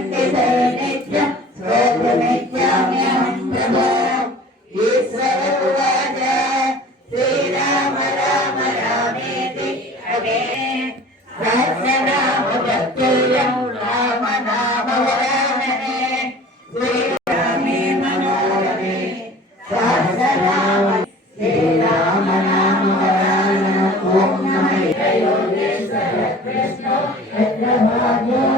नित्यं स्तोत्रमिच्छाम्यहं प्रभो ईश्वर उवाच श्रीराम राम रामेति अगे सहस्रनाम तत्तुल्यं राम नाम वरानने श्रीरामे मनोरमे सहस्रनाम श्रीराम नाम वरानने ओम नमः योगेश्वर कृष्ण चंद्रभाग्यो